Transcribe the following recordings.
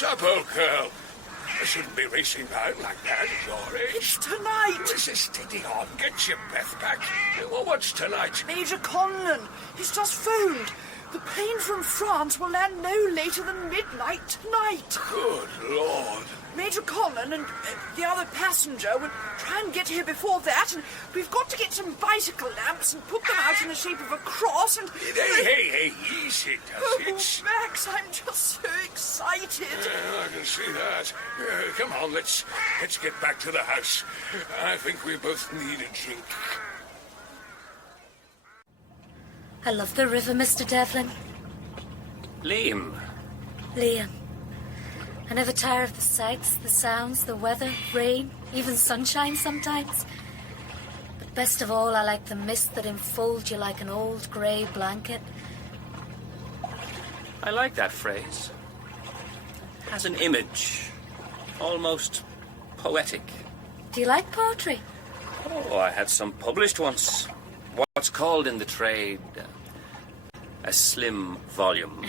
What's up, old girl? I shouldn't be racing out like that at your age. It's tonight. Steady on. Get your breath back. Well, what's tonight? Major Conlon. He's just phoned. The plane from France will land no later than midnight tonight. Good Lord. Major Conlon and the other passenger will try and get here before that, and we've got to get some bicycle lamps and put them out in the shape of a cross and... Hey, easy, Oh, does it? Max, I'm just so excited. I can see that. Come on, let's get back to the house. I think we both need a drink. I love the river, Mr. Devlin. Liam. Liam. I never tire of the sights, the sounds, the weather, rain, even sunshine sometimes. But best of all, I like the mist that enfolds you like an old grey blanket. I like that phrase. Has an image. Almost poetic. Do you like poetry? Oh, I had some published once. What's called in the trade a slim volume.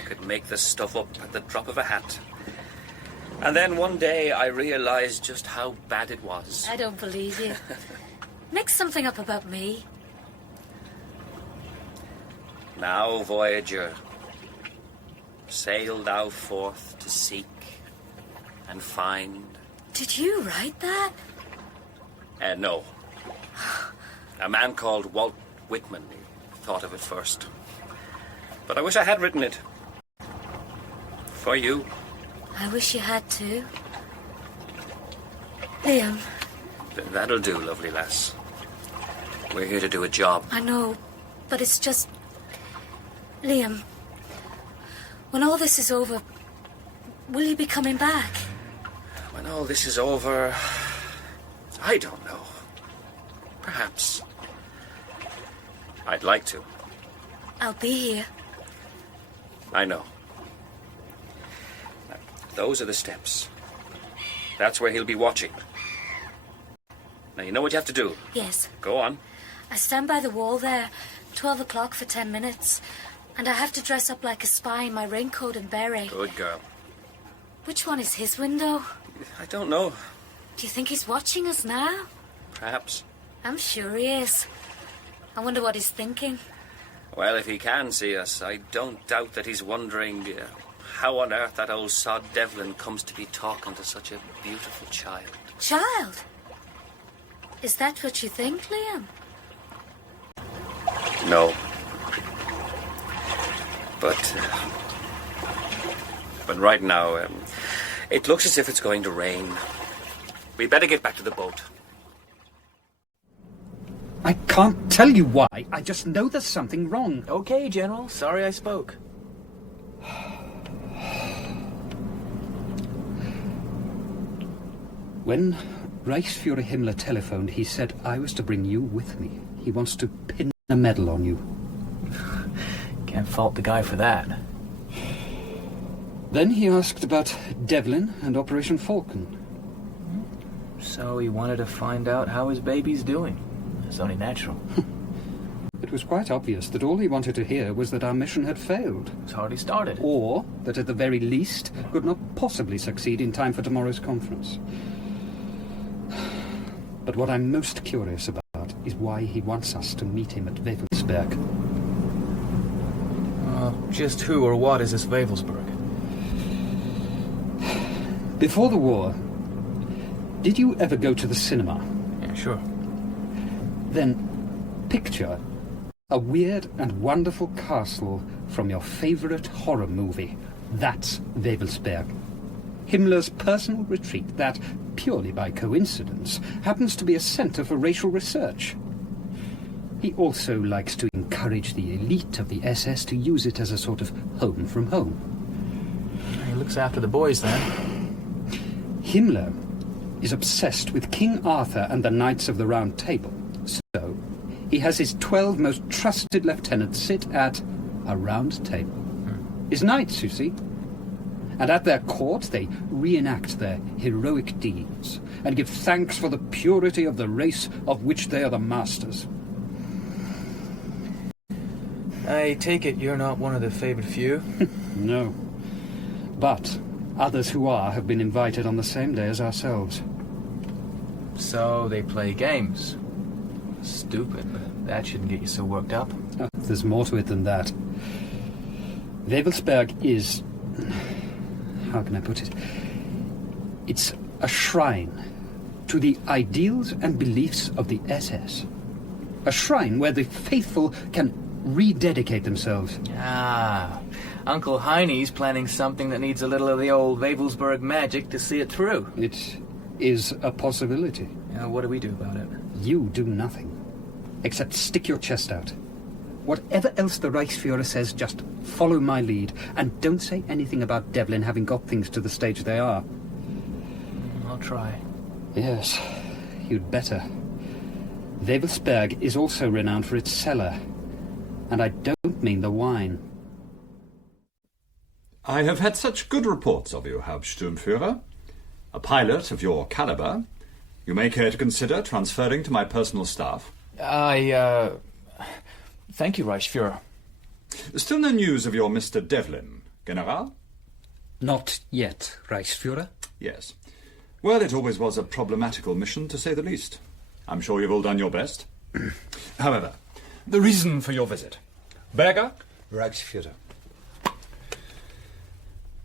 I could make the stuff up at the drop of a hat. And then one day I realized just how bad it was. I don't believe you. Make something up about me. Now, voyager, sail thou forth to seek and find. Did you write that? No. A man called Walt Whitman thought of it first. But I wish I had written it. For you. I wish you had too. Liam. That'll do, lovely lass. We're here to do a job. I know, but it's just... Liam, when all this is over, will you be coming back? When all this is over, I don't know. Perhaps. I'd like to. I'll be here. I know. Those are the steps. That's where he'll be watching. Now, you know what you have to do. Yes. Go on. I stand by the wall there, 12 o'clock for 10 minutes. And I have to dress up like a spy in my raincoat and beret. Good girl. Which one is his window? I don't know. Do you think he's watching us now? Perhaps. I'm sure he is. I wonder what he's thinking. Well, if he can see us, I don't doubt that he's wondering how on earth that old sod Devlin comes to be talking to such a beautiful child. Child? Is that what you think, Liam? No. But right now, it looks as if it's going to rain. We better get back to the boat. I can't tell you why. I just know there's something wrong. Okay, General. Sorry I spoke. When Reichsfuhrer Himmler telephoned, he said I was to bring you with me. He wants to pin a medal on you. Can't fault the guy for that. Then he asked about Devlin and Operation Falcon. So he wanted to find out how his baby's doing. It's only natural. It was quite obvious that all he wanted to hear was that our mission had failed. It's hardly started. Or that at the very least could not possibly succeed in time for tomorrow's conference. But what I'm most curious about is why he wants us to meet him at Wewelsberg. Just who or what is this Wewelsberg? Before the war, did you ever go to the cinema? Yeah, sure. Then picture a weird and wonderful castle from your favorite horror movie. That's Wewelsberg. Himmler's personal retreat that, purely by coincidence, happens to be a center for racial research. He also likes to encourage the elite of the SS to use it as a sort of home from home. He looks after the boys, then. Himmler is obsessed with King Arthur and the Knights of the Round Table. So, he has his 12 most trusted lieutenants sit at a round table. His knights, you see. And at their court, they reenact their heroic deeds and give thanks for the purity of the race of which they are the masters. I take it you're not one of the favored few? No. But others who are have been invited on the same day as ourselves. So they play games. Stupid, but that shouldn't get you so worked up. Oh, there's more to it than that. Wewelsberg is... how can I put it? It's a shrine to the ideals and beliefs of the SS. A shrine where the faithful can rededicate themselves. Ah, Uncle Heine's planning something that needs a little of the old Wewelsberg magic to see it through. It is a possibility. Now, what do we do about it? You do nothing, except stick your chest out. Whatever else the Reichsfuhrer says, just follow my lead, and don't say anything about Devlin having got things to the stage they are. I'll try. Yes, you'd better. Wewelsberg is also renowned for its cellar, and I don't mean the wine. I have had such good reports of you, Hauptsturmführer. A pilot of your caliber. You may care to consider transferring to my personal staff. Thank you, Reichsfuhrer. Still no news of your Mr. Devlin, General? Not yet, Reichsfuhrer. Yes. Well, it always was a problematical mission, to say the least. I'm sure you've all done your best. However, the reason for your visit. Berger? Reichsfuhrer.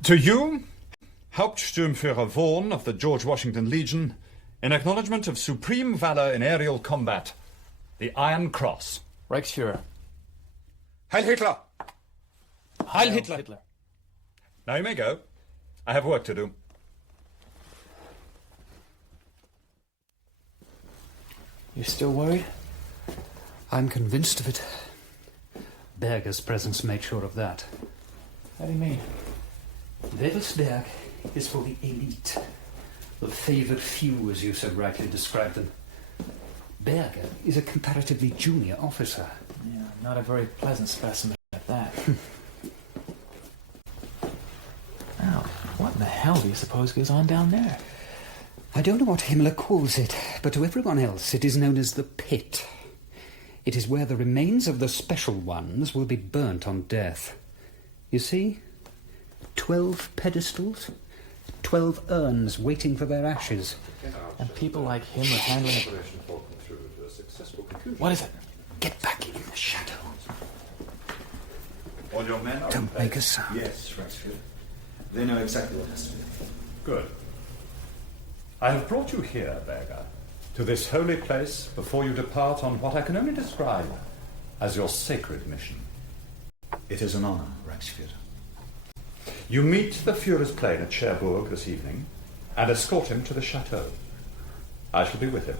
To you, Hauptsturmführer Vaughan of the George Washington Legion, in acknowledgement of supreme valor in aerial combat, the Iron Cross. Reichsfuhrer. Heil Hitler! Heil Hitler! Now you may go. I have work to do. You're still worried? I'm convinced of it. Berger's presence made sure of that. How do you mean? Wewelsberg is for the elite. The favoured few, as you so rightly described them. Berger is a comparatively junior officer. Yeah, not a very pleasant specimen at that. Now, what in the hell do you suppose goes on down there? I don't know what Himmler calls it, but to everyone else it is known as the pit. It is where the remains of the special ones will be burnt on death. You see? 12 pedestals, 12 urns waiting for their ashes. And people like him are handling it. What is it? Get back in the shadow. All your men are Don't make a sound. Yes, Reichsfuhrer. They know exactly what has to be done. Good. I have brought you here, Berger, to this holy place before you depart on what I can only describe as your sacred mission. It is an honor, Reichsfuhrer. You meet the Führer's plane at Cherbourg this evening and escort him to the chateau. I shall be with him.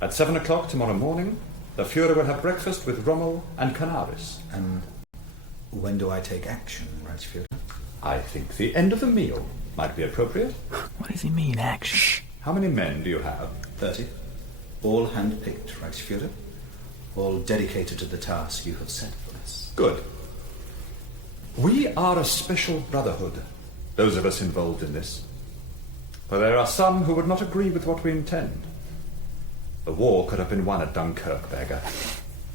At 7 o'clock tomorrow morning, the Führer will have breakfast with Rommel and Canaris. And when do I take action, Reichsfuhrer? I think the end of the meal might be appropriate. What does he mean, action? How many men do you have? 30. All hand-picked, Reichsfuhrer. All dedicated to the task you have set for us. Good. We are a special brotherhood, those of us involved in this. For there are some who would not agree with what we intend. The war could have been won at Dunkirk, Berger,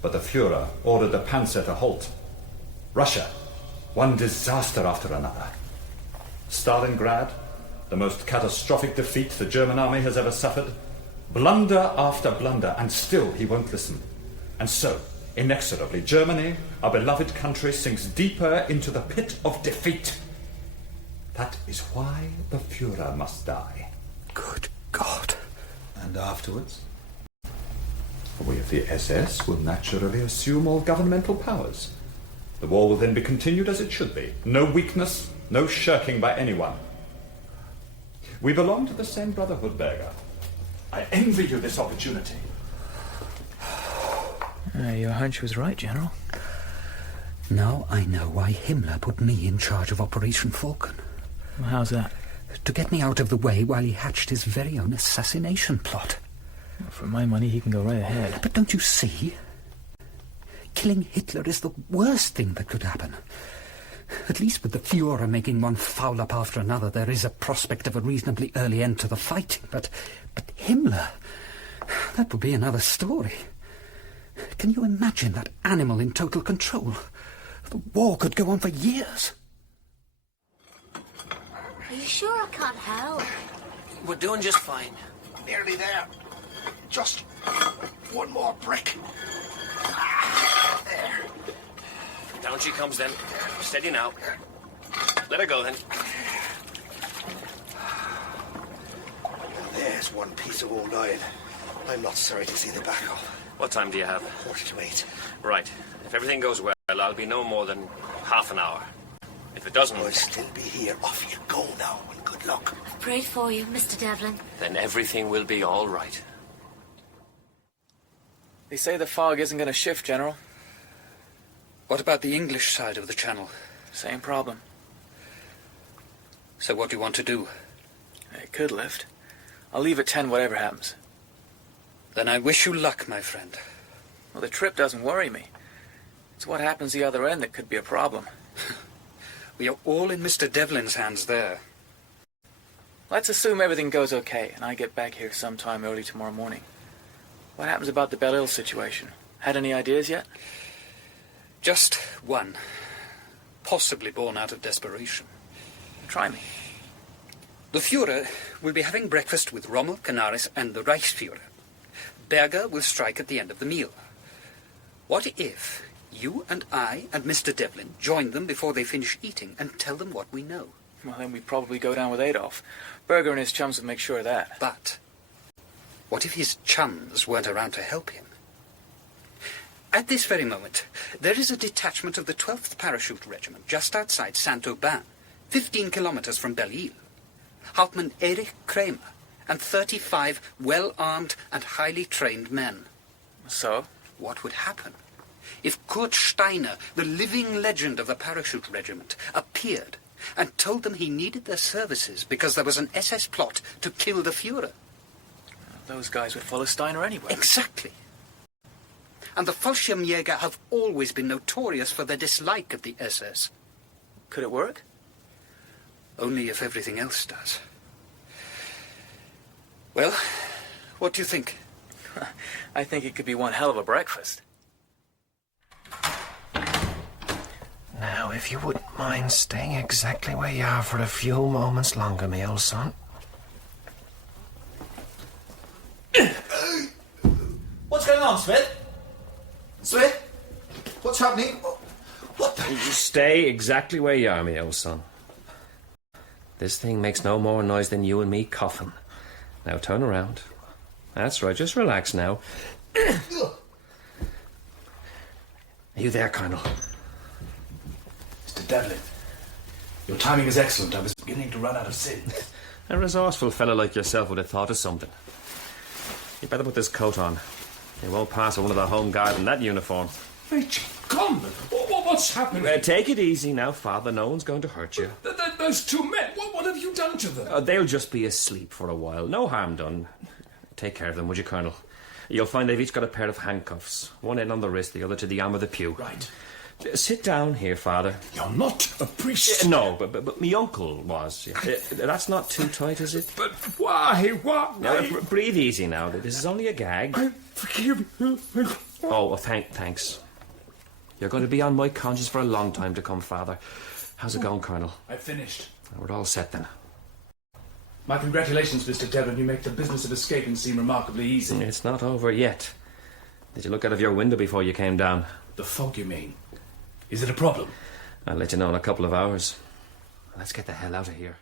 but the Führer ordered the Panzer to halt. Russia, one disaster after another. Stalingrad, the most catastrophic defeat the German army has ever suffered. Blunder after blunder, and still he won't listen. And so, inexorably, Germany, our beloved country, sinks deeper into the pit of defeat. That is why the Führer must die. Good God. And afterwards? We of the SS will naturally assume all governmental powers. The war will then be continued as it should be. No weakness, no shirking by anyone. We belong to the same brotherhood, Berger. I envy you this opportunity. Your hunch was right, General. Now I know why Himmler put me in charge of Operation Falcon. Well, how's that? To get me out of the way while he hatched his very own assassination plot. Well, for my money, he can go right ahead. But don't you see? Killing Hitler is the worst thing that could happen. At least with the Führer making one foul up after another, there is a prospect of a reasonably early end to the fighting. But Himmler, that would be another story. Can you imagine that animal in total control? The war could go on for years. sure I can't help? We're doing just fine. Nearly there. Just one more brick. There. Down she comes then. Steady now. Let her go then. There's one piece of old iron. I'm not sorry to see the back of. What time do you have? 8:45. Right. If everything goes well, I'll be no more than half an hour. If it doesn't, I'll still be here. Off you go now, and good luck. I've prayed for you, Mr. Devlin. then everything will be all right. They say the fog isn't going to shift, General. What about the English side of the channel? Same problem. So what do you want to do? It could lift. I'll leave at 10 whatever happens. Then I wish you luck, my friend. Well, the trip doesn't worry me. It's what happens the other end that could be a problem. We are all in Mr. Devlin's hands there. Let's assume everything goes okay, and I get back here sometime early tomorrow morning. What happens about the Belle-Ile situation? Had any ideas yet? Just one. Possibly born out of desperation. Try me. The Führer will be having breakfast with Rommel, Canaris, and the Reichsführer. Berger will strike at the end of the meal. What if you and I and Mr. Devlin join them before they finish eating and tell them what we know? Well, then we'd probably go down with Adolf. Berger and his chums would make sure of that. But what if his chums weren't around to help him? At this very moment, there is a detachment of the 12th Parachute Regiment just outside Saint-Aubin, 15 kilometers from Belle-Ile. Hauptmann Erich Kramer and 35 well-armed and highly trained men. So? What would happen if Kurt Steiner, the living legend of the Parachute Regiment, appeared and told them he needed their services because there was an SS plot to kill the Führer? Those guys would follow Steiner anyway. Exactly. And the Fallschirmjäger have always been notorious for their dislike of the SS. Could it work? Only if everything else does. Well, what do you think? I think it could be one hell of a breakfast. Now, if you wouldn't mind staying exactly where you are for a few moments longer, my old son. What's going on, Smith? Smith? What's happening? What the... You stay exactly where you are, me old son. This thing makes no more noise than you and me coughing. Now turn around. That's right, just relax now. Are you there, Colonel? Mr. Devlin, your timing is excellent. I was beginning to run out of sins. A resourceful fellow like yourself would have thought of something. You better put this coat on. You won't pass with one of the Home Guard in that uniform. Richard, come! What's happening? Take it easy now, Father. No one's going to hurt you. Those two men, what have you done to them? They'll just be asleep for a while. No harm done. Take care of them, would you, Colonel? You'll find they've each got a pair of handcuffs. One end on the wrist, the other to the arm of the pew. Right. Sit down here, Father. You're not a priest. No, but me uncle was. That's not too tight, is it? But why? Now, breathe easy now. This is only a gag. Forgive me. Oh, thanks. You're going to be on my conscience for a long time to come, Father. How's it going, Colonel? I've finished. We're all set then. My congratulations, Mr. Devlin. You make the business of escaping seem remarkably easy. It's not over yet. Did you look out of your window before you came down? The fog, you mean? Is it a problem? I'll let you know in a couple of hours. Let's get the hell out of here.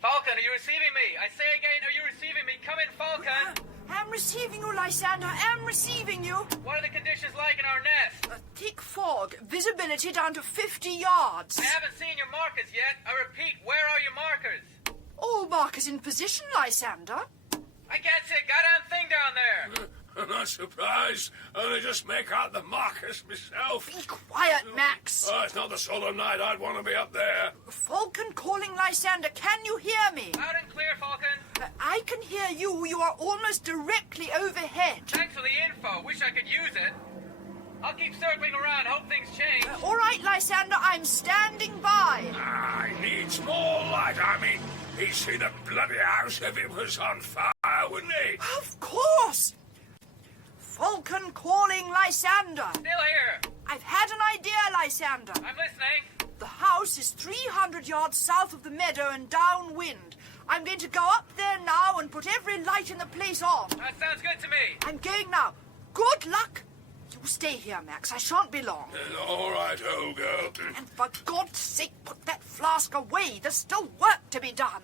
Falcon, are you receiving me? I say again, are you receiving me? Come in, Falcon! I'm receiving you, Lysander. I'm receiving you. What are the conditions like in our nest? A thick fog. Visibility down to 50 yards. I haven't seen your markers yet. I repeat, where are your markers? All markers in position, Lysander. I can't see a goddamn thing down there. I'm not surprised. Only just make out the markers myself. Be quiet, Max. Oh, it's not the sort of night I'd want to be up there. Falcon calling Lysander. Can you hear me? Loud and clear, Falcon. I can hear you. You are almost directly overhead. Thanks for the info. Wish I could use it. I'll keep circling around. Hope things change. All right, Lysander. I'm standing by. I needs more light. I mean, he'd see the bloody house if it was on fire, wouldn't he? Of course. Falcon calling Lysander. Still here. I've had an idea, Lysander. I'm listening. The house house is 300 yards south of the meadow and downwind. I'm going to go up there now and put every light in the place on. That sounds good to me. I'm going now. Good luck. You stay here, Max. I shan't be long. All right, old girl. And for God's sake, put that flask away. There's still work to be done.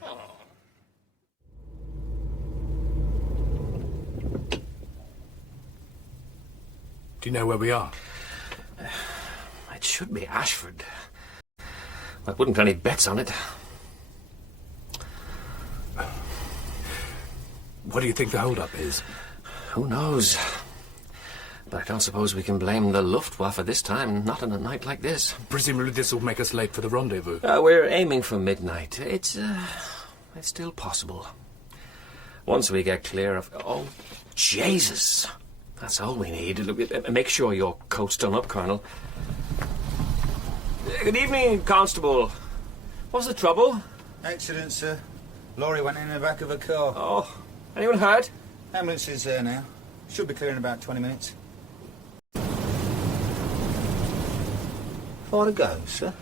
Do you know where we are? It should be Ashford. I wouldn't put any bets on it. What do you think the hold-up is? Who knows? But I don't suppose we can blame the Luftwaffe this time, not on a night like this. Presumably this will make us late for the rendezvous. We're aiming for midnight. It's still possible. Once we get clear of... Oh, Jesus! That's all we need. Make sure your coat's done up, Colonel. Good evening, Constable. What's the trouble? Accident, sir. Lorry went in the back of a car. Oh, anyone hurt? Ambulance is there now. Should be clear in about 20 minutes. Far to go, sir?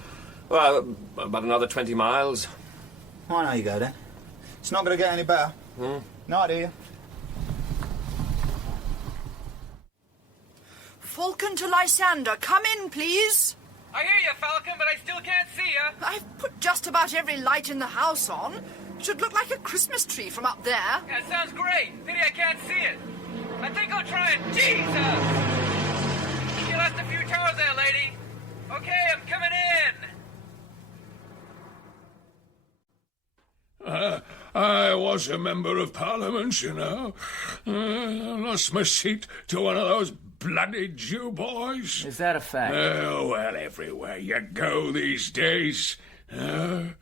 Well, about another 20 miles. I know you go then. It's not going to get any better. No idea. Falcon to Lysander. Come in, please. I hear you, Falcon, but I still can't see you. I've put just about every light in the house on. Should look like a Christmas tree from up there. That sounds great. Pity I can't see it. I think I'll try it. Jesus! You left a few towers there, lady. Okay, I'm coming in. I was a member of Parliament, you know. I lost my seat to one of those bloody Jew boys. Is that a fact? Oh, well, everywhere you go these days. The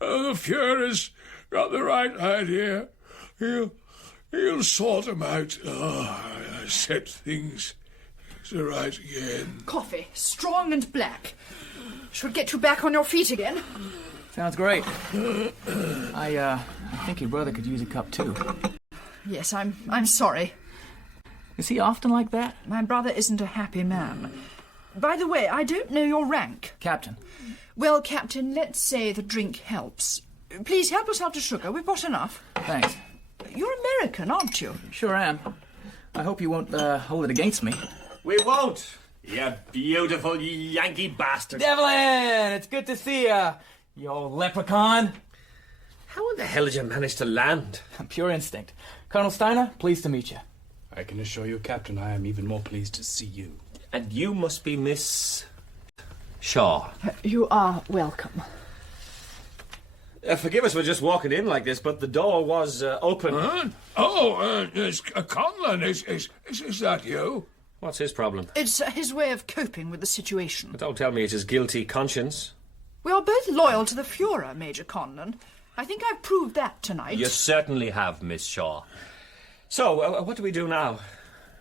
Fuhrer's got the right idea. He'll sort 'em out. Set things to right again. Coffee, strong and black. Should get you back on your feet again. Sounds great. I think your brother could use a cup too. Yes, I'm sorry. Is he often like that? My brother isn't a happy man. By the way, I don't know your rank. Captain. Well, Captain, let's say the drink helps. Please help yourself to sugar. We've got enough. Thanks. You're American, aren't you? Sure am. I hope you won't hold it against me. We won't, you beautiful Yankee bastard. Devlin, it's good to see ya, you old leprechaun. How in the hell did you manage to land? Pure instinct. Colonel Steiner, pleased to meet you. I can assure you, Captain, I am even more pleased to see you. And you must be Miss Shaw. You are welcome. Forgive us for just walking in like this, but the door was open. Conlon, is that you? What's his problem? It's his way of coping with the situation. Don't tell me it's his guilty conscience. We are both loyal to the Fuhrer, Major Conlon. I think I've proved that tonight. You certainly have, Miss Shaw. So, what do we do now?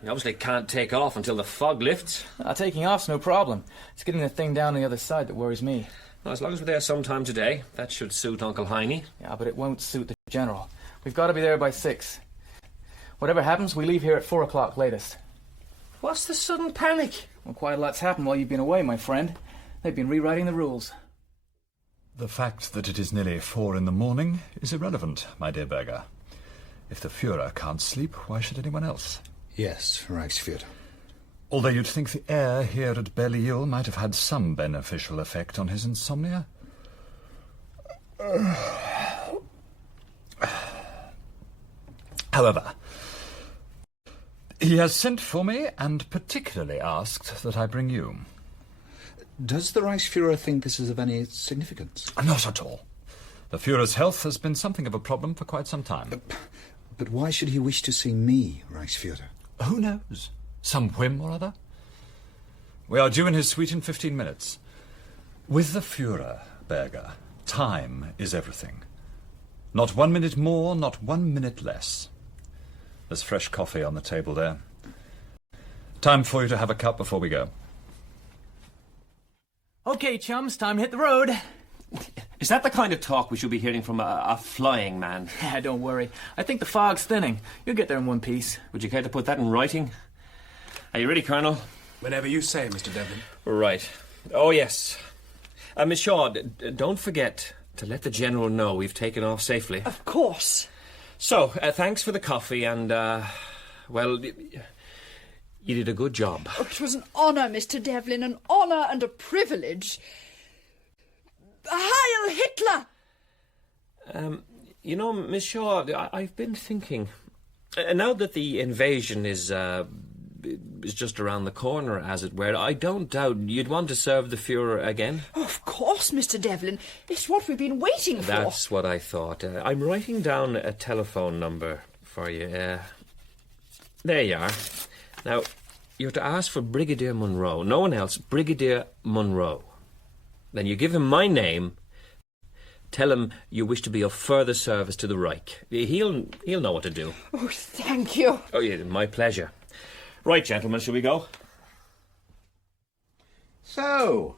You obviously can't take off until the fog lifts. Taking off's no problem. It's getting the thing down the other side that worries me. Well, as long as we're there sometime today, that should suit Uncle Heine. Yeah, but it won't suit the General. We've got to be there by 6. Whatever happens, we leave here at 4 o'clock latest. What's the sudden panic? Well, quite a lot's happened while you've been away, my friend. They've been rewriting the rules. The fact that it is nearly 4 in the morning is irrelevant, my dear Berger. If the Fuhrer can't sleep, why should anyone else? Yes, Reichsführer. Although you'd think the air here at Belle-Île might have had some beneficial effect on his insomnia. However, he has sent for me and particularly asked that I bring you. Does the Reichsführer think this is of any significance? Not at all. The Fuhrer's health has been something of a problem for quite some time. But why should he wish to see me, Reichsführer? Who knows? Some whim or other? We are due in his suite in 15 minutes. With the Fuhrer, Berger, time is everything. Not 1 minute more, not 1 minute less. There's fresh coffee on the table there. Time for you to have a cup before we go. Okay, chums, time to hit the road. Is that the kind of talk we should be hearing from a flying man? Yeah, don't worry. I think the fog's thinning. You'll get there in one piece. Would you care to put that in writing? Are you ready, Colonel? Whenever you say, Mr. Devlin. Right. Oh, yes. Miss Shaw, don't forget to let the General know we've taken off safely. Of course. So, thanks for the coffee and, well, you did a good job. Oh, it was an honour, Mr. Devlin, an honour and a privilege. Heil Hitler! You know, Miss Shaw, I've been thinking. Now that the invasion is just around the corner, as it were, I don't doubt you'd want to serve the Fuhrer again. Oh, of course, Mr. Devlin. It's what we've been waiting for. That's what I thought. I'm writing down a telephone number for you. There you are. Now, you're to ask for Brigadier Monroe. No one else. Brigadier Monroe. Then you give him my name. Tell him you wish to be of further service to the Reich. He'll know what to do. Oh, thank you. Oh, yeah, my pleasure. Right, gentlemen, shall we go? So,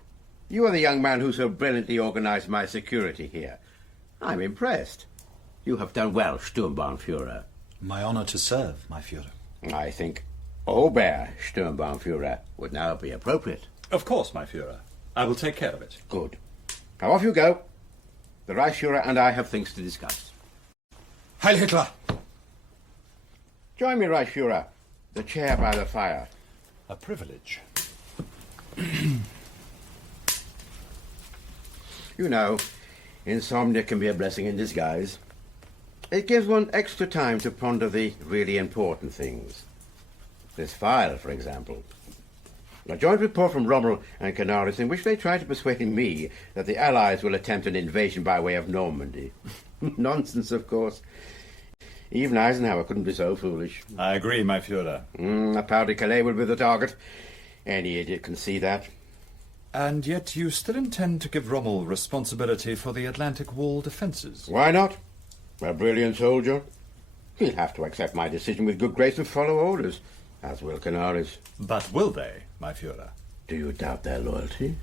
you are the young man who so brilliantly organised my security here. I'm impressed. You have done well, Sturmbannführer. My honour to serve, my Führer. I think Obersturmbannführer would now be appropriate. Of course, my Führer. I will take care of it. Good. Now off you go. The Reichsführer and I have things to discuss. Heil Hitler! Join me, Reichsführer. The chair by the fire. A privilege. You know, insomnia can be a blessing in disguise. It gives one extra time to ponder the really important things. This file, for example. A joint report from Rommel and Canaris in which they try to persuade me that the Allies will attempt an invasion by way of Normandy. Nonsense, of course. Even Eisenhower couldn't be so foolish. I agree, my Führer. A Pas-de-Calais will be the target. Any idiot can see that. And yet you still intend to give Rommel responsibility for the Atlantic Wall defences? Why not? A brilliant soldier. He'll have to accept my decision with good grace and follow orders, as will Canaris. But will they, my Führer? Do you doubt their loyalty?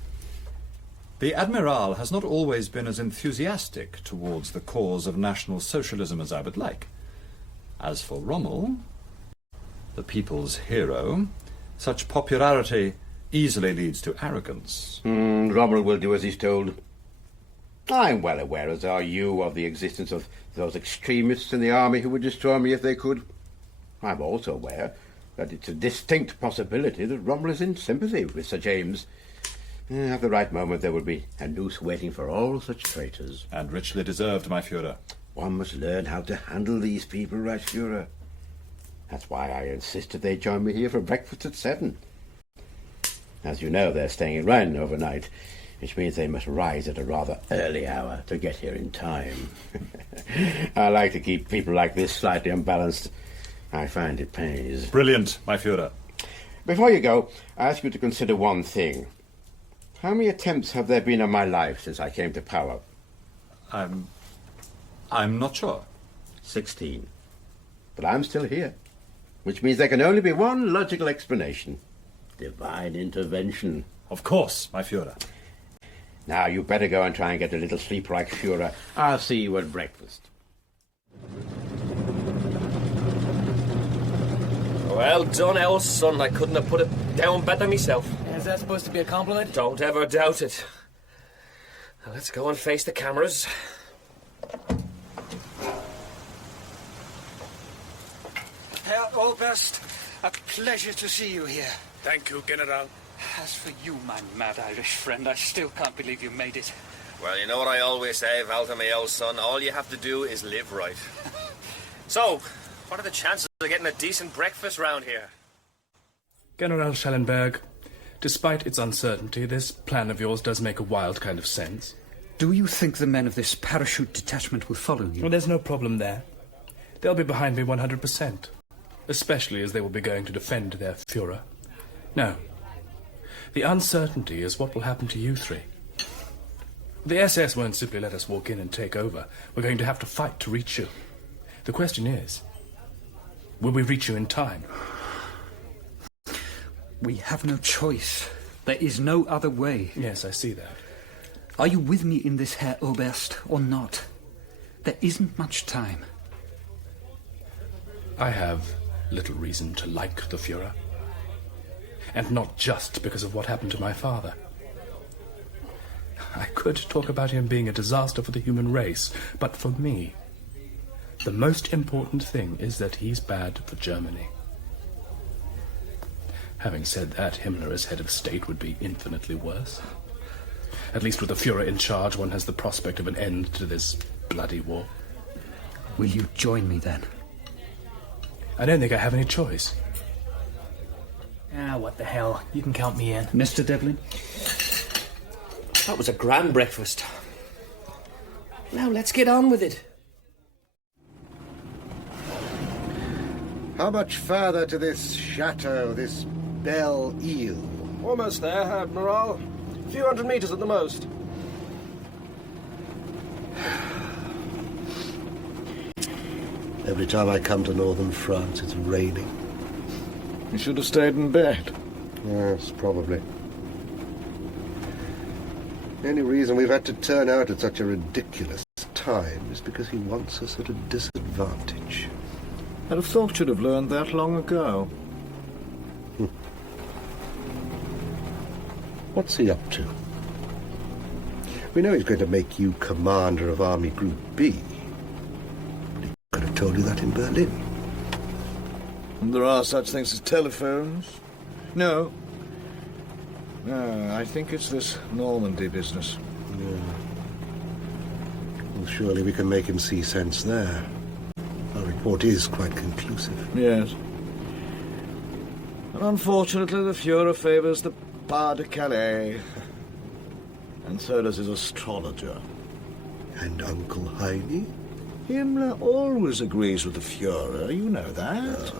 The Admiral has not always been as enthusiastic towards the cause of National Socialism as I would like. As for Rommel, the people's hero, such popularity easily leads to arrogance. Rommel will do as he's told. I'm well aware, as are you, of the existence of those extremists in the army who would destroy me if they could. I'm also aware that it's a distinct possibility that Rommel is in sympathy with Sir James. At the right moment there will be a noose waiting for all such traitors. And richly deserved, my Führer. One must learn how to handle these people, Reichsführer. That's why I insisted they join me here for breakfast at 7. As you know, they're staying in Rennes overnight, which means they must rise at a rather early hour to get here in time. I like to keep people like this slightly unbalanced. I find it pays. Brilliant, my Führer. Before you go, I ask you to consider one thing. How many attempts have there been on my life since I came to power? I'm not sure. 16. But I'm still here, which means there can only be one logical explanation. Divine intervention. Of course, my Führer. Now, you better go and try and get a little sleep, Reichsführer. I'll see you at breakfast. Well done, old son. I couldn't have put it down better myself. Is that supposed to be a compliment? Don't ever doubt it. Now, let's go and face the cameras. Herr Oberst, a pleasure to see you here. Thank you, General. As for you, my mad Irish friend, I still can't believe you made it. Well, you know what I always say, Walter, my old son, all you have to do is live right. So, what are the chances of getting a decent breakfast round here? General Schellenberg, despite its uncertainty, this plan of yours does make a wild kind of sense. Do you think the men of this parachute detachment will follow you? Well, there's no problem there. They'll be behind me 100%, especially as they will be going to defend their Führer. No. The uncertainty is what will happen to you three. The SS won't simply let us walk in and take over. We're going to have to fight to reach you. The question is, will we reach you in time? We have no choice. There is no other way. Yes, I see that. Are you with me in this, Herr Oberst, or not? There isn't much time. I have little reason to like the Führer. And not just because of what happened to my father. I could talk about him being a disaster for the human race, but for me, the most important thing is that he's bad for Germany. Having said that, Himmler as head of state would be infinitely worse. At least with the Führer in charge, one has the prospect of an end to this bloody war. Will you join me then? I don't think I have any choice. Ah, what the hell. You can count me in. Mr. Devlin? That was a grand breakfast. Now let's get on with it. How much further to this chateau, this Belle Ile? Almost there, Admiral. A few hundred meters at the most. Every time I come to northern France, it's raining. You should have stayed in bed. Yes, probably. The only reason we've had to turn out at such a ridiculous time is because he wants us at a disadvantage. I'd have thought you'd have learned that long ago. What's he up to? We know he's going to make you commander of Army Group B. But he could have told you that in Berlin. And there are such things as telephones? No. No, I think it's this Normandy business. Yeah. Well, surely we can make him see sense there. Our report is quite conclusive. Yes. And unfortunately, the Führer favours the Pas de Calais. And so does his astrologer. And Uncle Heine? Himmler always agrees with the Führer, you know that.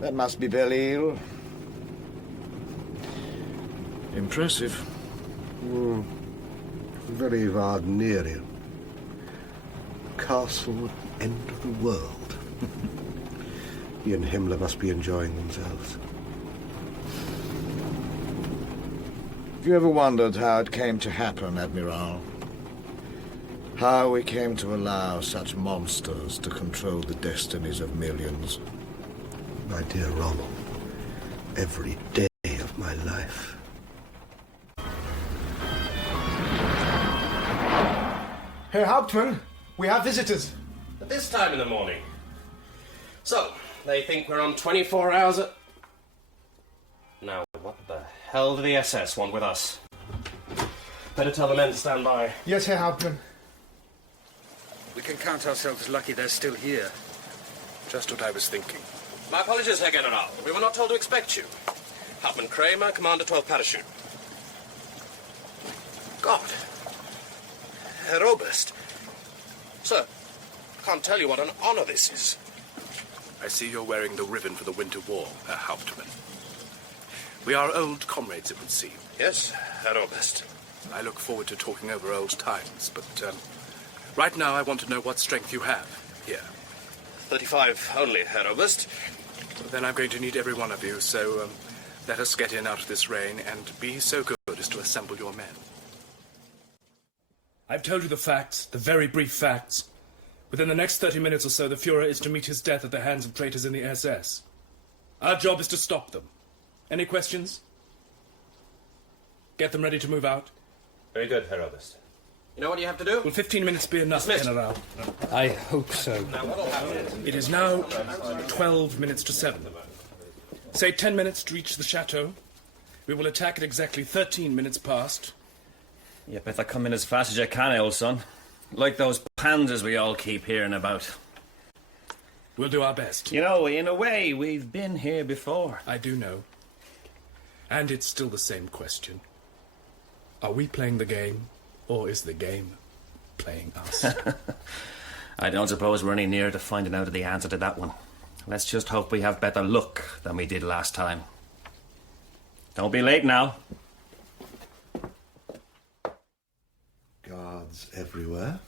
That must be Belle Ile. Impressive. Very Wagnerian. Castle at the end of the world. He and Himmler must be enjoying themselves. Have you ever wondered how it came to happen, Admiral? How we came to allow such monsters to control the destinies of millions? My dear Rommel, every day of my life. Herr Hauptmann, we have visitors. At this time in the morning. So, they think we're on 24 hours at... Now, what the hell do the SS want with us? Better tell the men to stand by. Yes, Herr Hauptmann. We can count ourselves lucky they're still here. Just what I was thinking. My apologies, Herr General. We were not told to expect you. Hauptmann Kramer, Commander 12 Parachute. God. Herr Oberst. Sir, I can't tell you what an honor this is. I see you're wearing the ribbon for the Winter War, Herr Hauptmann. We are old comrades, it would seem. Yes, Herr Oberst. I look forward to talking over old times, but right now I want to know what strength you have here. 35 only, Herr Oberst. Well, then I'm going to need every one of you, so let us get in out of this rain and be so good as to assemble your men. I've told you the facts, the very brief facts. Within the next 30 minutes or so, the Führer is to meet his death at the hands of traitors in the SS. Our job is to stop them. Any questions? Get them ready to move out. Very good, Herr Oberst. You know what you have to do? Will 15 minutes be enough, General? I hope so. Now, what'll happen? It is now 12 minutes to 7. Say 10 minutes to reach the chateau. We will attack at exactly 13 minutes past. You better come in as fast as you can, old son. Like those panzers we all keep hearing about. We'll do our best. You know, in a way, we've been here before. I do know. And it's still the same question. Are we playing the game, or is the game playing us? I don't suppose we're any nearer to finding out the answer to that one. Let's just hope we have better luck than we did last time. Don't be late now. Guards everywhere.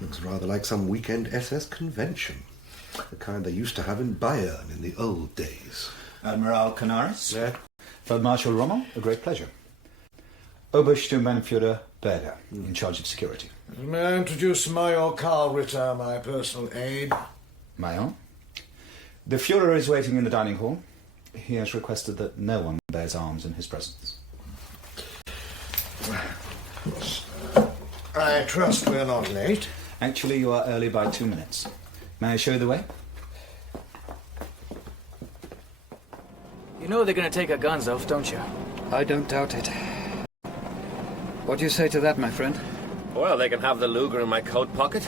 Looks rather like some weekend SS convention. The kind they used to have in Bayern in the old days. Admiral Canaris? Yeah? Field Marshal Rommel, a great pleasure. Obersturmbannführer Berger, in charge of security. May I introduce Major Karl Ritter, my personal aide? Major? The Führer is waiting in the dining hall. He has requested that no one bears arms in his presence. I trust we're not late. Actually, you are early by 2 minutes. May I show you the way? You know they're going to take our guns off, don't you? I don't doubt it. What do you say to that, my friend? Well, they can have the Luger in my coat pocket.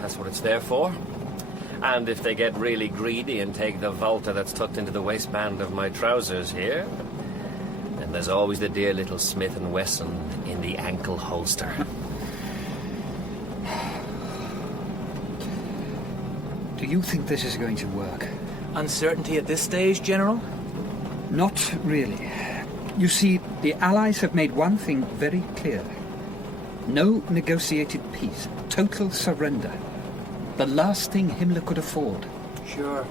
That's what it's there for. And if they get really greedy and take the Volta that's tucked into the waistband of my trousers here, then there's always the dear little Smith & Wesson in the ankle holster. Do you think this is going to work? Uncertainty at this stage, General? Not really. You see, the Allies have made one thing very clear. No negotiated peace. Total surrender. The last thing Himmler could afford. Sure.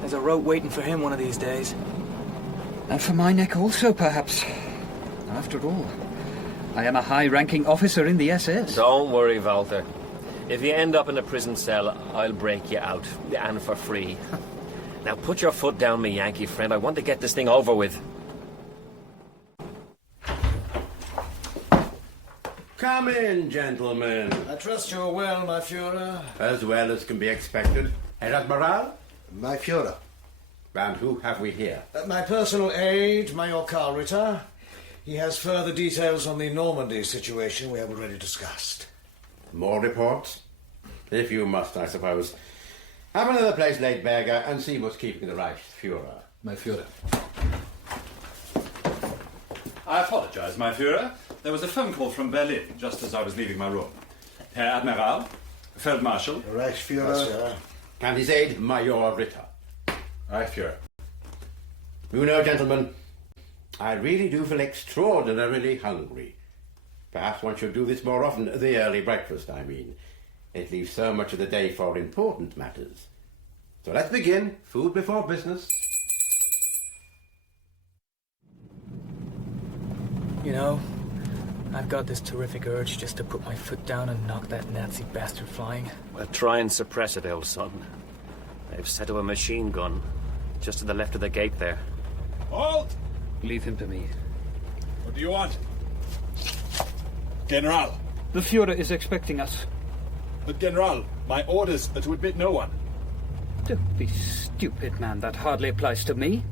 There's a rope waiting for him one of these days. And for my neck also, perhaps. After all, I am a high-ranking officer in the SS. Don't worry, Walter. If you end up in a prison cell, I'll break you out, and for free. Now put your foot down, me Yankee friend. I want to get this thing over with. Come in, gentlemen. I trust you're well, my Führer. As well as can be expected. Herr Admiral? My Führer. And who have we here? My personal aide, Major Karl Ritter. He has further details on the Normandy situation we have already discussed. More reports? If you must, I suppose. Have another place laid, Berger, and see what's keeping the Reichsführer. My Führer. I apologize, my Führer. There was a phone call from Berlin just as I was leaving my room. Herr Admiral, Feldmarschall, Reichsführer, and his aide, Major Ritter. Reichsführer. You know, gentlemen, I really do feel extraordinarily hungry. Perhaps one should do this more often. The early breakfast, I mean. It leaves so much of the day for important matters. So let's begin. Food before business. You know, I've got this terrific urge just to put my foot down and knock that Nazi bastard flying. Well, try and suppress it, old son. They've set up a machine gun just to the left of the gate there. Halt! Leave him to me. What do you want? General. The Führer is expecting us. But General, my orders are to admit no one. Don't be stupid, man. That hardly applies to me.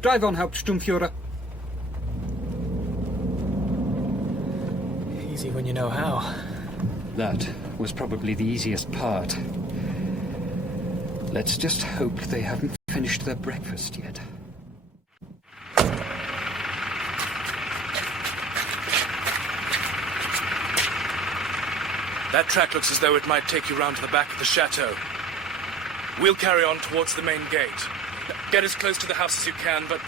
Drive on, Hauptsturmführer. Easy when you know how. That was probably the easiest part. Let's just hope they haven't finished their breakfast yet. That track looks as though it might take you round to the back of the chateau. We'll carry on towards the main gate. Get as close to the house as you can, but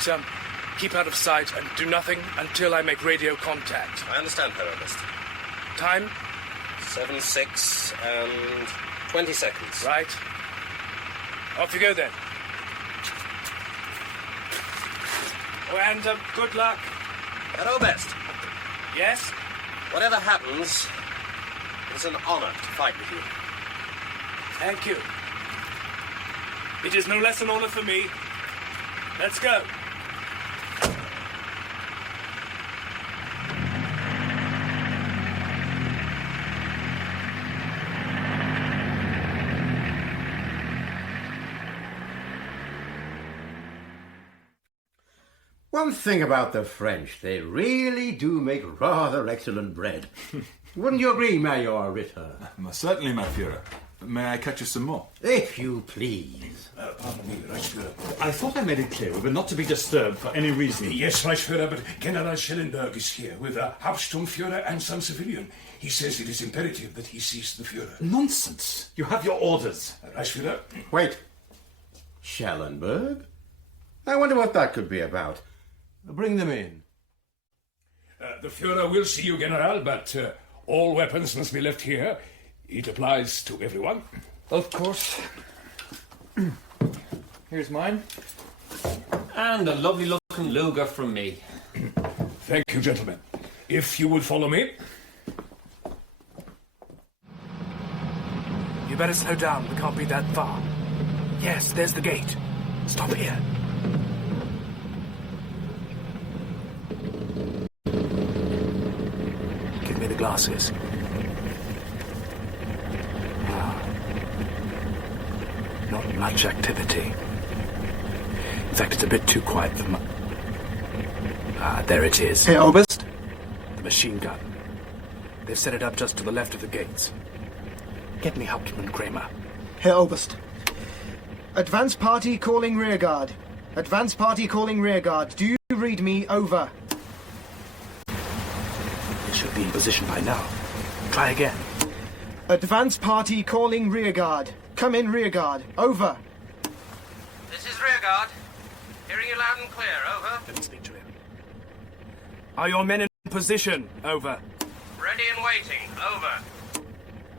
keep out of sight and do nothing until I make radio contact. I understand, Herr Ernest. Time? 7:06 and 20 seconds. Right. Off you go then. Oh, and good luck. Hello, Best. Yes? Whatever happens, it's an honor to fight with you. Thank you. It is no less an honor for me. Let's go. One thing about the French, they really do make rather excellent bread. Wouldn't you agree, Major Ritter? Certainly, my Führer. May I catch you some more? If you please. Pardon me, Reichsführer. I thought I made it clear we were not to be disturbed for any reason. Yes, Reichsführer, but General Schellenberg is here with a Hauptsturmführer and some civilian. He says it is imperative that he sees the Führer. Nonsense. You have your orders. Reichsführer? Wait. Schellenberg? I wonder what that could be about. Bring them in. The Führer will see you, General, but all weapons must be left here. It applies to everyone. Of course. Here's mine. And a lovely looking Luger from me. Thank you, gentlemen. If you would follow me. You better slow down. We can't be that far. Yes, there's the gate. Stop here. glasses. Not much activity. In fact, it's a bit too quiet for my... there it is. Herr Oberst? The machine gun. They've set it up just to the left of the gates. Get me Hauptmann Kramer. Herr Oberst. Advance party calling rearguard. Advance party calling rearguard. Do you read me? Over. It should be in position by now. Try again. Advance party calling rearguard. Come in rearguard. Over. This is rearguard. Hearing you loud and clear. Over. Let me speak to him. Are your men in position? Over. Ready and waiting. Over.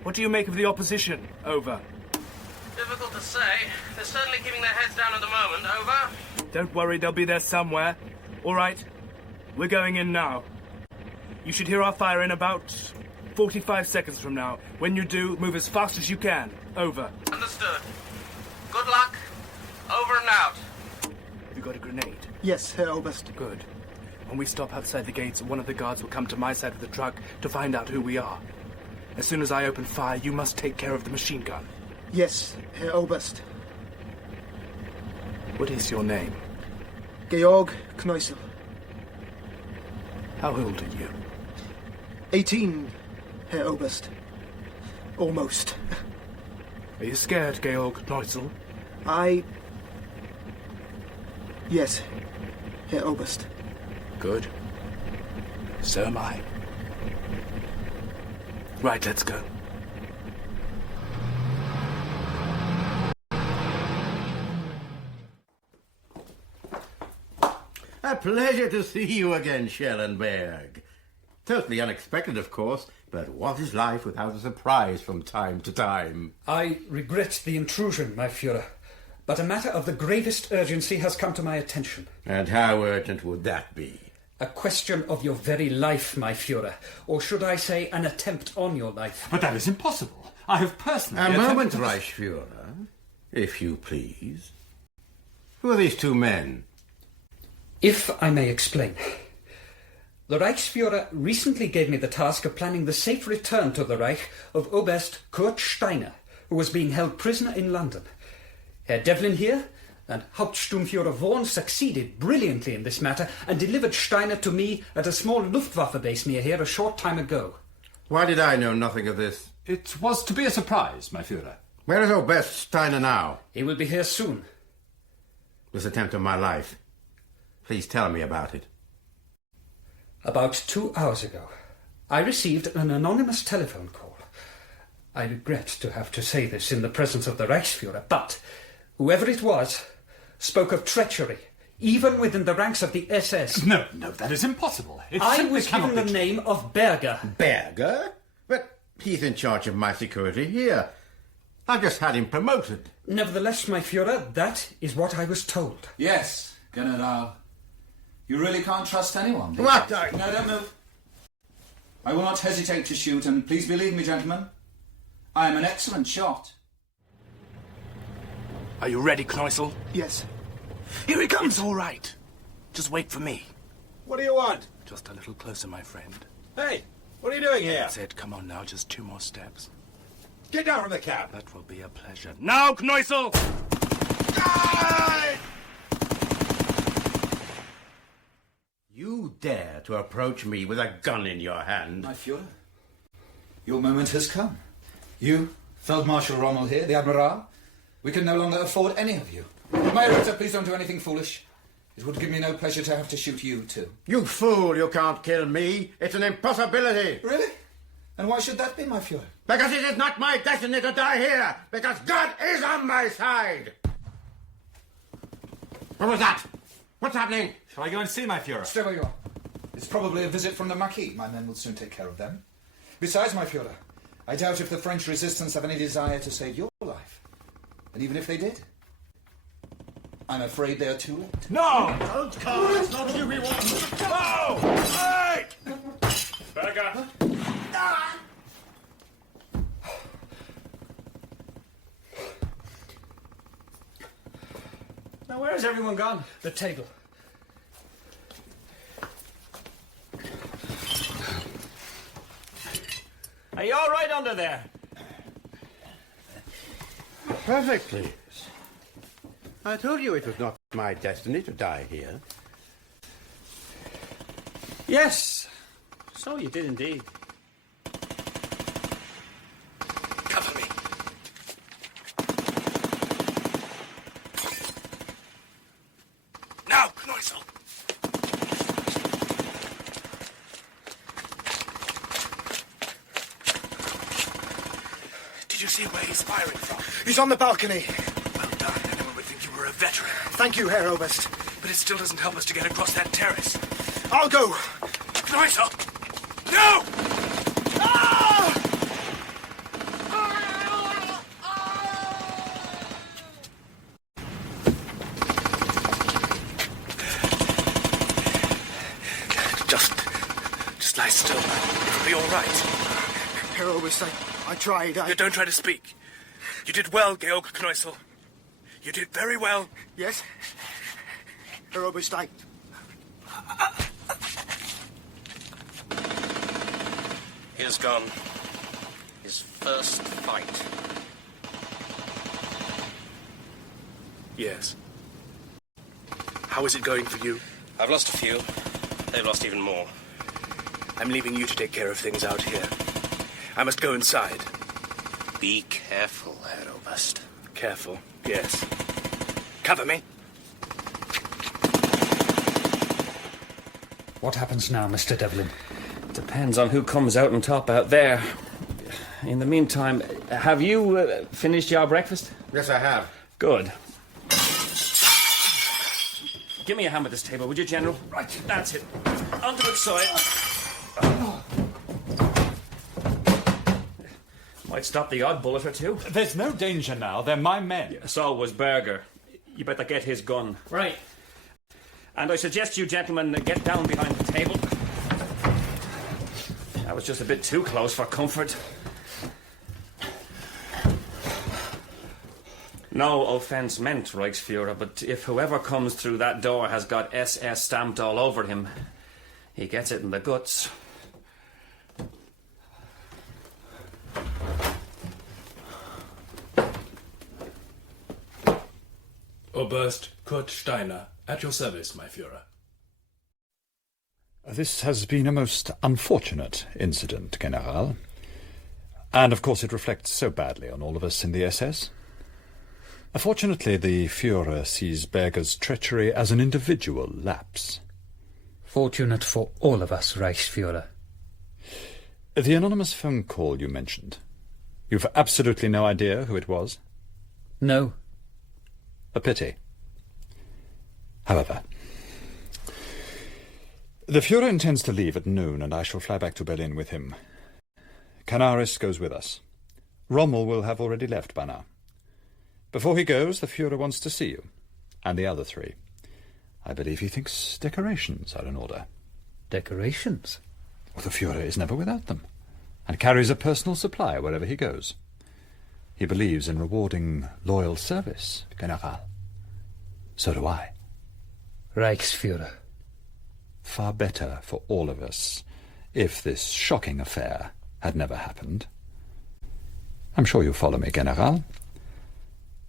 What do you make of the opposition? Over. Difficult to say. They're certainly keeping their heads down at the moment. Over. Don't worry, they'll be there somewhere. All right. We're going in now. You should hear our fire in about 45 seconds from now. When you do, move as fast as you can. Over. Understood. Good luck. Over and out. Have you got a grenade? Yes, Herr Oberst. Good. When we stop outside the gates, one of the guards will come to my side of the truck to find out who we are. As soon as I open fire, you must take care of the machine gun. Yes, Herr Oberst. What is your name? Georg Kneusel. How old are you? 18, Herr Oberst. Almost. Are you scared, Georg Kneusel? Yes, Herr Oberst. Good. So am I. Right, let's go. A pleasure to see you again, Schellenberg. Totally unexpected, of course, but what is life without a surprise from time to time? I regret the intrusion, my Führer, but a matter of the gravest urgency has come to my attention. And how urgent would that be? A question of your very life, my Führer, or should I say an attempt on your life. But that is impossible. I have personally... A moment, Reichsführer, if you please. Who are these two men? If I may explain. The Reichsführer recently gave me the task of planning the safe return to the Reich of Oberst Kurt Steiner, who was being held prisoner in London. Herr Devlin here and Hauptsturmführer Vaughan succeeded brilliantly in this matter and delivered Steiner to me at a small Luftwaffe base near here a short time ago. Why did I know nothing of this? It was to be a surprise, my Führer. Where is Oberst Steiner now? He will be here soon. This attempt of my life. Please tell me about it. About 2 hours ago, I received an anonymous telephone call. I regret to have to say this in the presence of the Reichsführer, but whoever it was spoke of treachery, even within the ranks of the SS. No, that is impossible. I was given the name of Berger. Berger? But he's in charge of my security here. I've just had him promoted. Nevertheless, my Führer, that is what I was told. Yes, General. You really can't trust anyone. What? No, don't move. I will not hesitate to shoot, and please believe me, gentlemen, I am an excellent shot. Are you ready, Kneusel? Yes. Here he comes. It's all right. Just wait for me. What do you want? Just a little closer, my friend. Hey, what are you doing here? That's it. Come on now, just 2 more steps. Get down from the cab. That will be a pleasure. Now, Kneusel! You dare to approach me with a gun in your hand? My Führer, your moment has come. You, Feldmarshal Rommel here, the Admiral, we can no longer afford any of you. My Ritter, please don't do anything foolish. It would give me no pleasure to have to shoot you too. You fool, you can't kill me. It's an impossibility. Really? And why should that be, my Führer? Because it is not my destiny to die here. Because God is on my side. What was that? What's happening? Shall I go and see my Führer? Stay where you are. It's probably a visit from the Marquis. My men will soon take care of them. Besides, my Führer, I doubt if the French resistance have any desire to save your life. And even if they did, I'm afraid they are too late. No! Don't come. It's not you we want. No! Hey! Berger! Now, where has everyone gone? The table. Are you all right under there? Perfectly. I told you it was not my destiny to die here. Yes. So you did indeed. Cover me. Now, Knoisel. Did you see where he's firing from? He's on the balcony. Well done. Anyone would think you were a veteran. Thank you, Herr Oberst. But it still doesn't help us to get across that terrace. I'll go. Knoisel! No! Just lie still. It'll be all right. Herr Oberst, I tried. You don't try to speak. You did well, Georg Knoisel. You did very well. Yes? Herr Oberst, He has gone. His first fight. Yes. How is it going for you? I've lost a few. They've lost even more. I'm leaving you to take care of things out here. I must go inside. Be careful, Herr Oberst. Careful, yes. Cover me. What happens now, Mr. Devlin? Depends on who comes out on top out there. In the meantime, have you finished your breakfast? Yes, I have. Good. Give me a hand with this table, would you, General? Right, that's it. Onto its side. Might stop the odd bullet or two. There's no danger now. They're my men. So was Berger. You better get his gun. Right. And I suggest you gentlemen get down behind the table. That was just a bit too close for comfort. No offence meant, Reichsfuhrer, but if whoever comes through that door has got SS stamped all over him, he gets it in the guts. Oberst Kurt Steiner, at your service, my Führer. This has been a most unfortunate incident, General. And of course it reflects so badly on all of us in the SS. Fortunately, the Führer sees Berger's treachery as an individual lapse. Fortunate for all of us, Reichsführer. The anonymous phone call you mentioned. You've absolutely no idea who it was? No. A pity. However, the Führer intends to leave at noon, and I shall fly back to Berlin with him. Canaris goes with us. Rommel will have already left by now. Before he goes, the Führer wants to see you, and the other three. I believe he thinks decorations are in order. Decorations? Well, the Führer is never without them, and carries a personal supply wherever he goes. He believes in rewarding loyal service, General. So do I. Reichsführer. Far better for all of us if this shocking affair had never happened. I'm sure you follow me, General.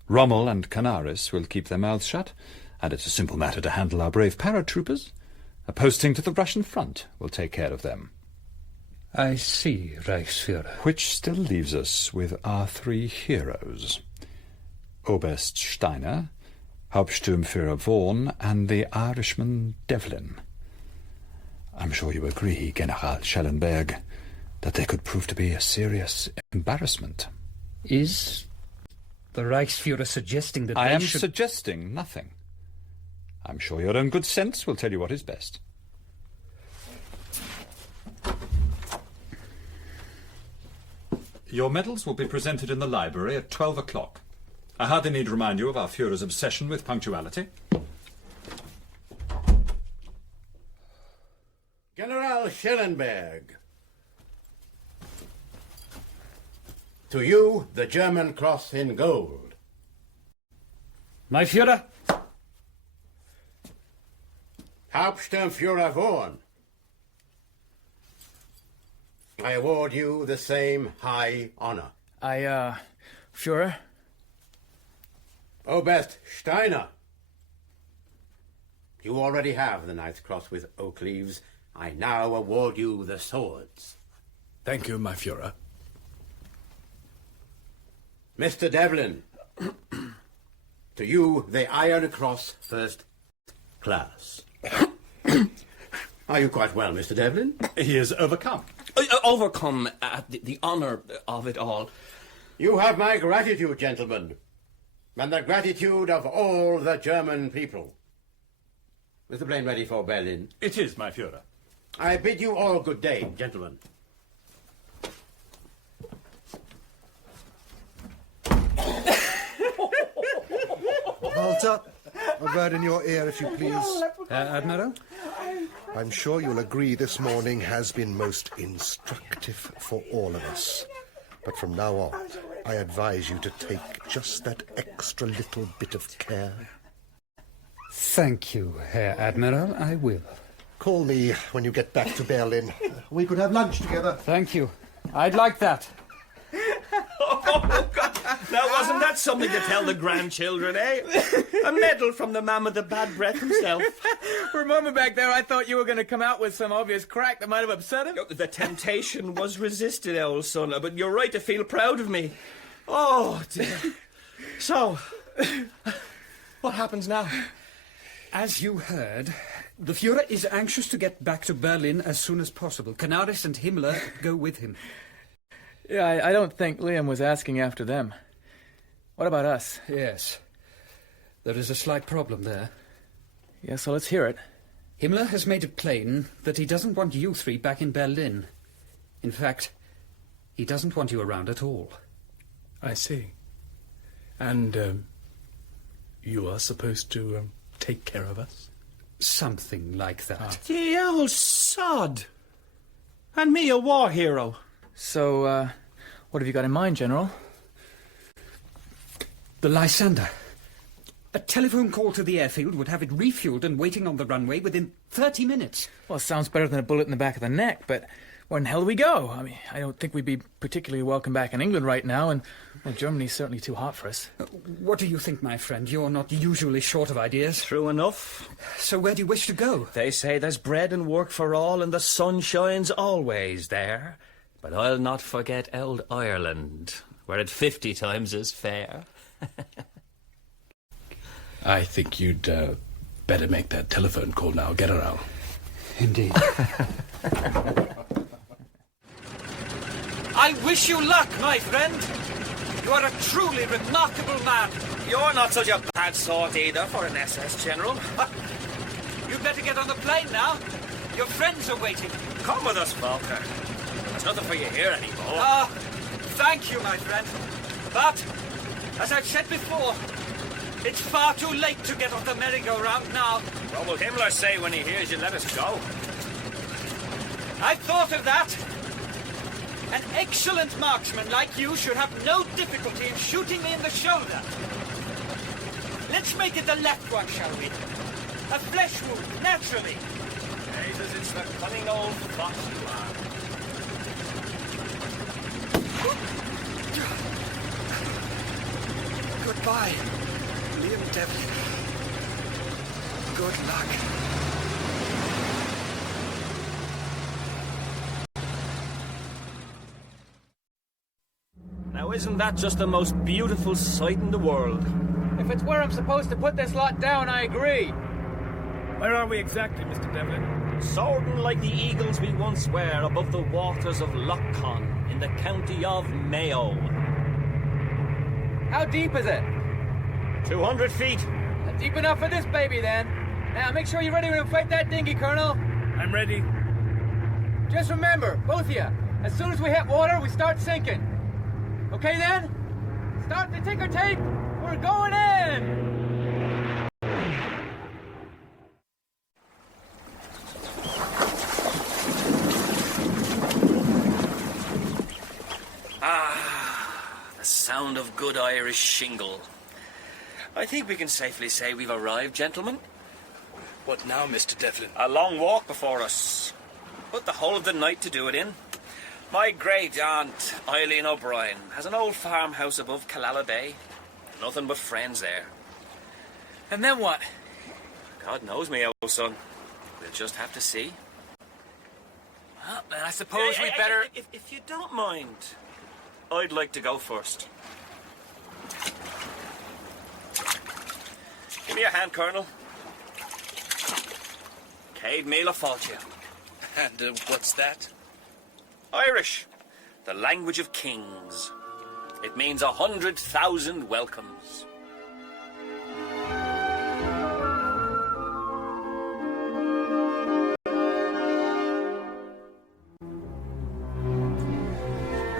Rommel and Canaris will keep their mouths shut, and it's a simple matter to handle our brave paratroopers. A posting to the Russian front will take care of them. I see, Reichsführer. Which still leaves us with our three heroes. Oberst Steiner, Hauptsturmführer Vaughan, and the Irishman Devlin. I'm sure you agree, General Schellenberg, that they could prove to be a serious embarrassment. Is the Reichsführer suggesting that I they am should... suggesting nothing. I'm sure your own good sense will tell you what is best. Your medals will be presented in the library at 12 o'clock. I hardly need to remind you of our Führer's obsession with punctuality. General Schellenberg. To you, the German cross in gold. My Führer? Hauptsturmführer Vaughan. I award you the same high honor. Führer? Oberst Steiner. You already have the Knight's Cross with oak leaves. I now award you the swords. Thank you, my Führer. Mr. Devlin, to you the Iron Cross First Class. Are you quite well, Mr. Devlin? He is overcome. Overcome at the honour of it all. You have my gratitude, gentlemen, and the gratitude of all the German people. Is the plane ready for Berlin? It is, my Führer. I bid you all good day, gentlemen. Walter, a word in your ear, if you please. Admiral? I'm sure you'll agree this morning has been most instructive for all of us. But from now on, I advise you to take just that extra little bit of care. Thank you, Herr Admiral. I will. Call me when you get back to Berlin. We could have lunch together. Thank you. I'd like that. Oh, God. Now, wasn't that something to tell the grandchildren, eh? A medal from the man with the bad breath himself. For a moment back there, I thought you were going to come out with some obvious crack that might have upset him. The temptation was resisted, old son, but you're right to feel proud of me. Oh, dear. So, what happens now? As you heard, the Führer is anxious to get back to Berlin as soon as possible. Canaris and Himmler go with him. Yeah, I don't think Liam was asking after them. What about us? Yes. There is a slight problem there. Yeah, so let's hear it. Himmler has made it plain that he doesn't want you three back in Berlin. In fact, he doesn't want you around at all. I see. And, you are supposed to, take care of us? Something like that. The old sod. And me a war hero. So, what have you got in mind, General? The Lysander. A telephone call to the airfield would have it refueled and waiting on the runway within 30 minutes. Well, sounds better than a bullet in the back of the neck, but where in the hell do we go? I mean, I don't think we'd be particularly welcome back in England right now, and well, Germany's certainly too hot for us. What do you think, my friend? You're not usually short of ideas. True enough. So where do you wish to go? They say there's bread and work for all, and the sun shines always there. But I'll not forget old Ireland, where it's 50 times as fair. I think you'd better make that telephone call now. Get her out. Indeed. I wish you luck, my friend. You are a truly remarkable man. You're not such a bad sort either for an SS general. You'd better get on the plane now. Your friends are waiting. Come with us, Falker. There's nothing for you here anymore. Thank you, my friend. But, as I've said before, it's far too late to get off the merry-go-round now. What will Himmler say when he hears you let us go? I thought of that. An excellent marksman like you should have no difficulty in shooting me in the shoulder. Let's make it the left one, shall we? A flesh wound, naturally. Jesus, it's the cunning old fox you are. Goodbye, Liam Devlin. Good luck. Now, isn't that just the most beautiful sight in the world? If it's where I'm supposed to put this lot down, I agree. Where are we exactly, Mr. Devlin? Soaring like the eagles we once were above the waters of Loch Con in the county of Mayo. How deep is it? 200 feet. Deep enough for this baby, then. Now, make sure you're ready to fight that dinghy, Colonel. I'm ready. Just remember, both of you, as soon as we hit water, we start sinking. Okay, then? Start the ticker tape. We're going in! The sound of good Irish shingle. I think we can safely say we've arrived, gentlemen. What now, Mr. Devlin? A long walk before us, but the whole of the night to do it in. My great-aunt, Eileen O'Brien, has an old farmhouse above Killala Bay. Nothing but friends there. And then what? God knows me, old son. We'll just have to see. Well, then I suppose we better... If you don't mind, I'd like to go first. Give me your hand, Colonel. Cade Mila Faltia. And what's that? Irish. The language of kings. It means 100,000 welcomes.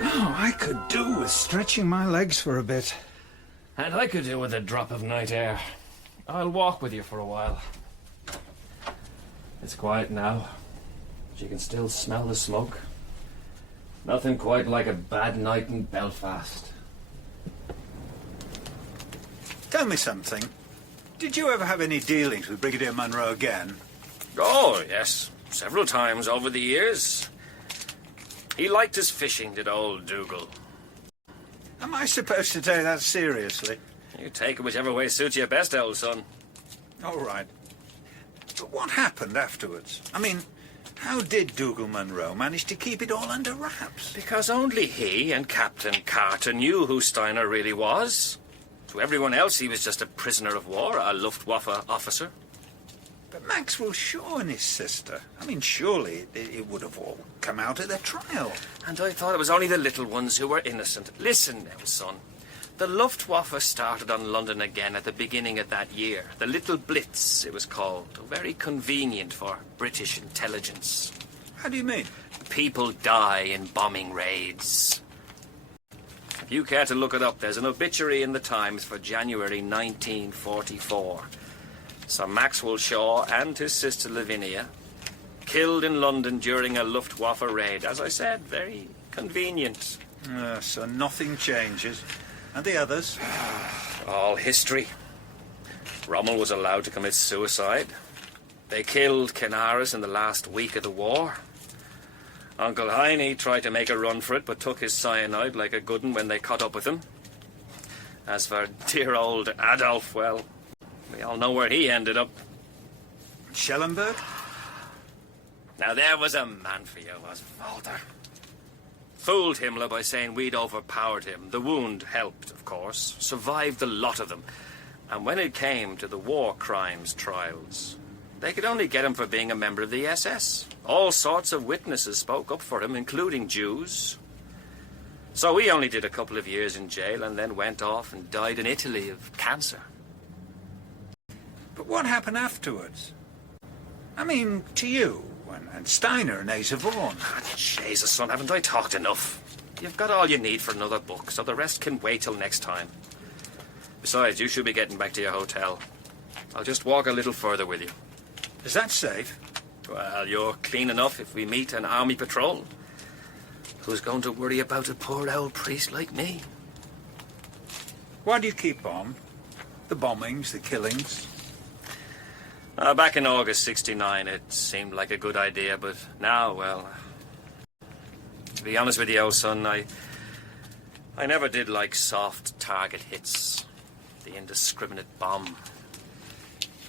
Oh, I could do with stretching my legs for a bit. And I could do with a drop of night air. I'll walk with you for a while. It's quiet now, but you can still smell the smoke. Nothing quite like a bad night in Belfast. Tell me something. Did you ever have any dealings with Brigadier Munro again? Oh, yes. Several times over the years. He liked his fishing, did old Dougal. Am I supposed to take that seriously? You take it whichever way suits you best, old son. All right. But what happened afterwards? I mean, how did Dougal Munro manage to keep it all under wraps? Because only he and Captain Carter knew who Steiner really was. To everyone else, he was just a prisoner of war, a Luftwaffe officer. But Maxwell Shaw and his sister, I mean, surely it would have all come out at their trial. And I thought it was only the little ones who were innocent. Listen now, son. The Luftwaffe started on London again at the beginning of that year. The Little Blitz, it was called. Very convenient for British intelligence. How do you mean? People die in bombing raids. If you care to look it up, there's an obituary in the Times for January 1944. Sir Maxwell Shaw and his sister Lavinia killed in London during a Luftwaffe raid. As I said, very convenient. So nothing changes. And the others? All history. Rommel was allowed to commit suicide. They killed Kenaris in the last week of the war. Uncle Heine tried to make a run for it, but took his cyanide like a good 'un when they caught up with him. As for dear old Adolf, well, we all know where he ended up. Schellenberg? Now there was a man for you, was Walter. Fooled Himmler by saying we'd overpowered him. The wound helped, of course. Survived the lot of them. And when it came to the war crimes trials, they could only get him for being a member of the SS. All sorts of witnesses spoke up for him, including Jews. So he only did a couple of years in jail and then went off and died in Italy of cancer. But what happened afterwards? I mean, to you, and Steiner and Asa Vaughan. Jesus, son, haven't I talked enough? You've got all you need for another book, so the rest can wait till next time. Besides, you should be getting back to your hotel. I'll just walk a little further with you. Is that safe? Well, you're clean enough if we meet an army patrol. Who's going to worry about a poor old priest like me? Why do you keep on? The bombings, the killings? Back in August '69, it seemed like a good idea, but now, well... To be honest with you, old son, I never did like soft target hits. The indiscriminate bomb.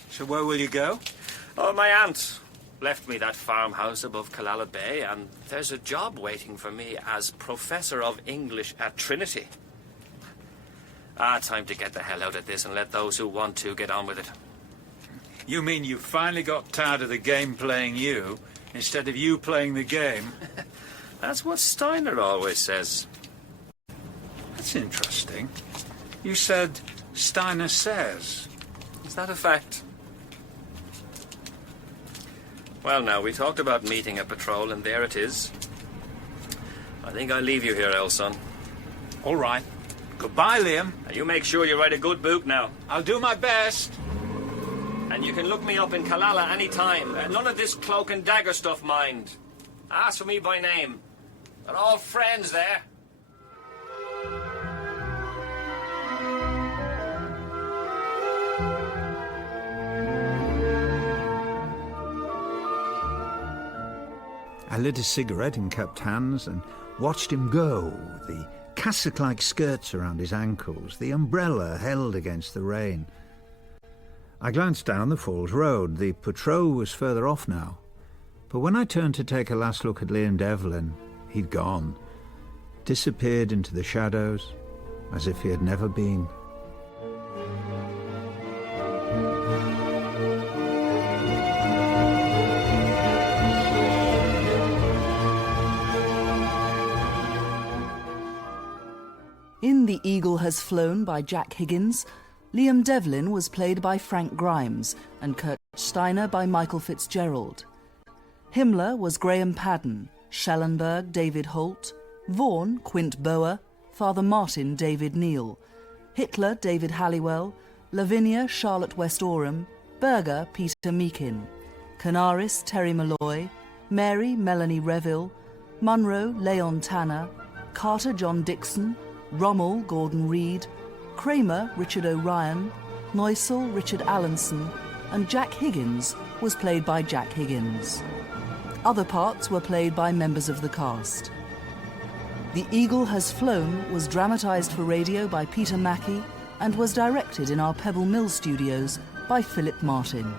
So where will you go? Oh, my aunt left me that farmhouse above Killala Bay, and there's a job waiting for me as Professor of English at Trinity. Time to get the hell out of this and let those who want to get on with it. You mean you finally got tired of the game playing you, instead of you playing the game? That's what Steiner always says. That's interesting. You said Steiner says. Is that a fact? Well, now, we talked about meeting a patrol, and there it is. I think I'll leave you here, old son. All right. Goodbye, Liam. Now, you make sure you write a good book now. I'll do my best. And you can look me up in Killala any time. None of this cloak and dagger stuff, mind. Ask for me by name. They're all friends there. I lit a cigarette in cupped hands and watched him go, the cassock-like skirts around his ankles, the umbrella held against the rain. I glanced down the Falls Road. The patrol was further off now. But when I turned to take a last look at Liam Devlin, he'd gone, disappeared into the shadows, as if he had never been. In The Eagle Has Flown by Jack Higgins, Liam Devlin was played by Frank Grimes and Kurt Steiner by Michael Fitzgerald. Himmler was Graham Padden, Schellenberg David Holt, Vaughan Quint Boer, Father Martin David Neal, Hitler David Halliwell, Lavinia Charlotte West Oram, Berger Peter Meakin, Canaris Terry Malloy, Mary Melanie Reville, Munro Leon Tanner, Carter John Dixon, Rommel Gordon Reed, Kramer Richard O'Ryan, Neusel Richard Allenson, and Jack Higgins was played by Jack Higgins. Other parts were played by members of the cast. The Eagle Has Flown was dramatised for radio by Peter Mackie and was directed in our Pebble Mill studios by Philip Martin.